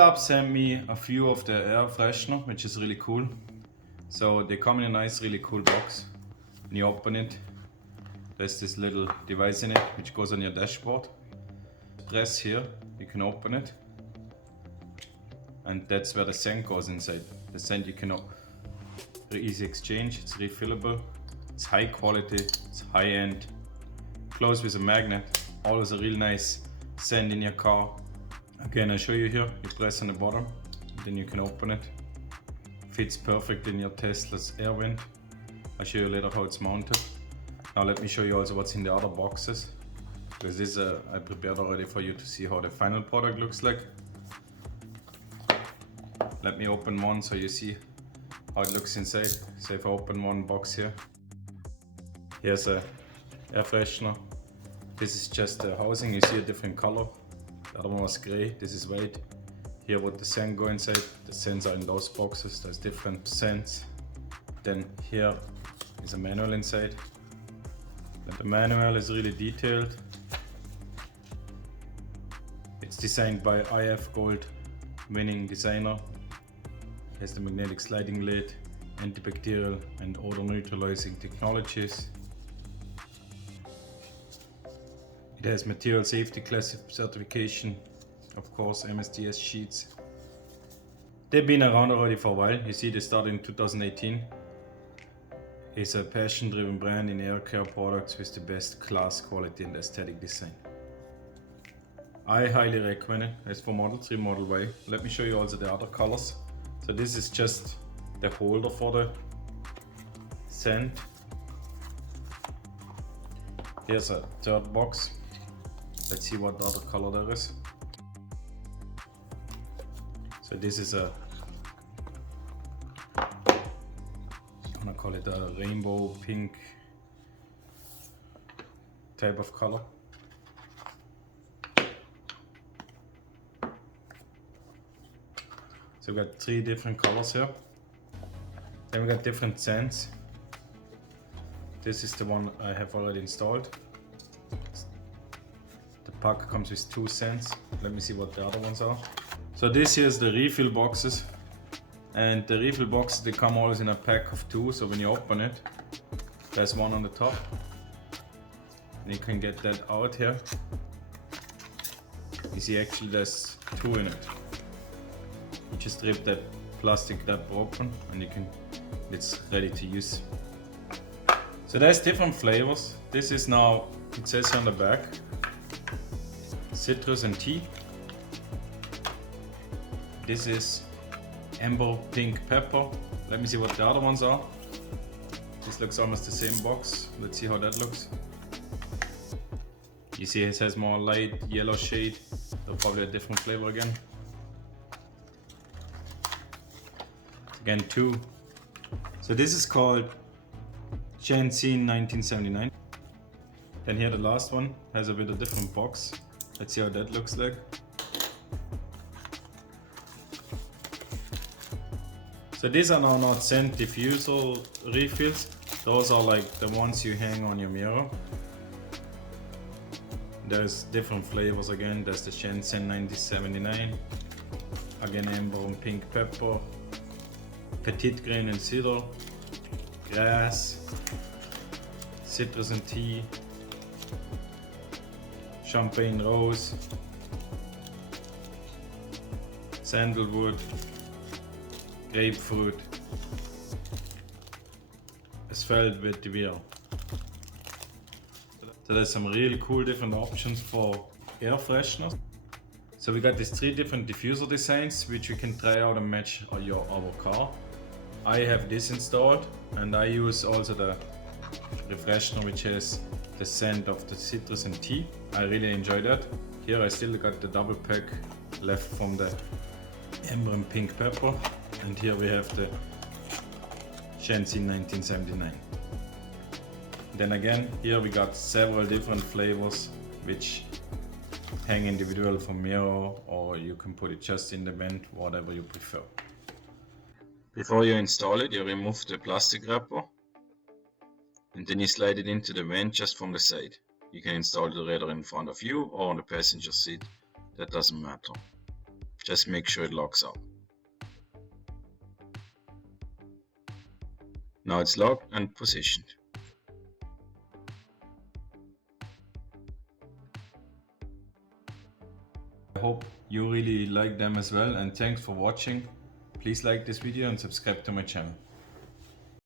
Lab sent me a few of the air freshener, which is really cool. So they come in a nice, really cool box. When you open it, there's this little device in it which goes on your dashboard. Press here, you can open it, and that's where the scent goes inside. The scent you can easy exchange, it's refillable, it's high quality, it's high end, closed with a magnet, always a real nice scent in your car. Again, I show you here, you press on the bottom, then you can open it. Fits perfect in your Tesla's air vent. I'll show you later how it's mounted. Now let me show you also what's in the other boxes, because this I prepared already for you to see how the final product looks like. Let me open one so you see how it looks inside. So if I open one box here, here's a air freshener. This is just the housing, you see a different color. The other one was gray, this is white. Here would the scent go inside. The scents are in those boxes, there's different scents. Then here is a manual inside. The manual is really detailed. It's designed by IF Gold winning designer. It has the magnetic sliding lid, antibacterial and odor neutralizing technologies. It has material safety class certification, of course MSDS sheets. They've been around already for a while. You see they started in 2018. It's a passion driven brand in air care products with the best class, quality and aesthetic design. I highly recommend it. It's for Model 3, Model Y. Let me show you also the other colors. So this is just the holder for the scent. Here's a third box. Let's see what other color there is. So this is a, I'm gonna call it a rainbow pink type of color. So we got 3 different colors here. Then we got different scents. This is the one I have already installed. The pack comes with 2 scents. Let me see what the other ones are. So this here is the refill boxes. And the refill boxes, they come always in a pack of 2. So when you open it, there's one on the top. And you can get that out here. You see actually there's 2 in it. You just rip that plastic wrap open and it's ready to use. So there's different flavors. This is now, it says here on the back, citrus and tea. This is amber pink pepper. Let me see what the other ones are. This looks almost the same box. Let's see how that looks. You see it has more light yellow shade, so probably a different flavor again. Again 2. So this is called Scene 1979. Then here the last one has a bit of different box. Let's see how that looks like. So these are now not scent diffuser refills. Those are like the ones you hang on your mirror. There's different flavors again. There's the Shenzhen 1979. Again amber and pink pepper. Petite grain and cedar, grass, citrus and tea, champagne rose, sandalwood, grapefruit, asphalt vetiver. So there's some really cool different options for air fresheners. So we got these 3 different diffuser designs which we can try out and match our car. I have this installed and I use also the freshener which has the scent of the citrus and tea. I really enjoy that. Here I still got the double pack left from the amber and pink pepper, and here we have the Shenzhen 1979. Then again, here we got several different flavors which hang individual from mirror, or you can put it just in the vent, whatever you prefer. Before you install it, you remove the plastic wrapper and then you slide it into the vent just from the side. You can install it either in front of you or on the passenger seat, that doesn't matter. Just make sure it locks up. Now it's locked and positioned. I hope you really like them as well, and thanks for watching. Please like this video and subscribe to my channel.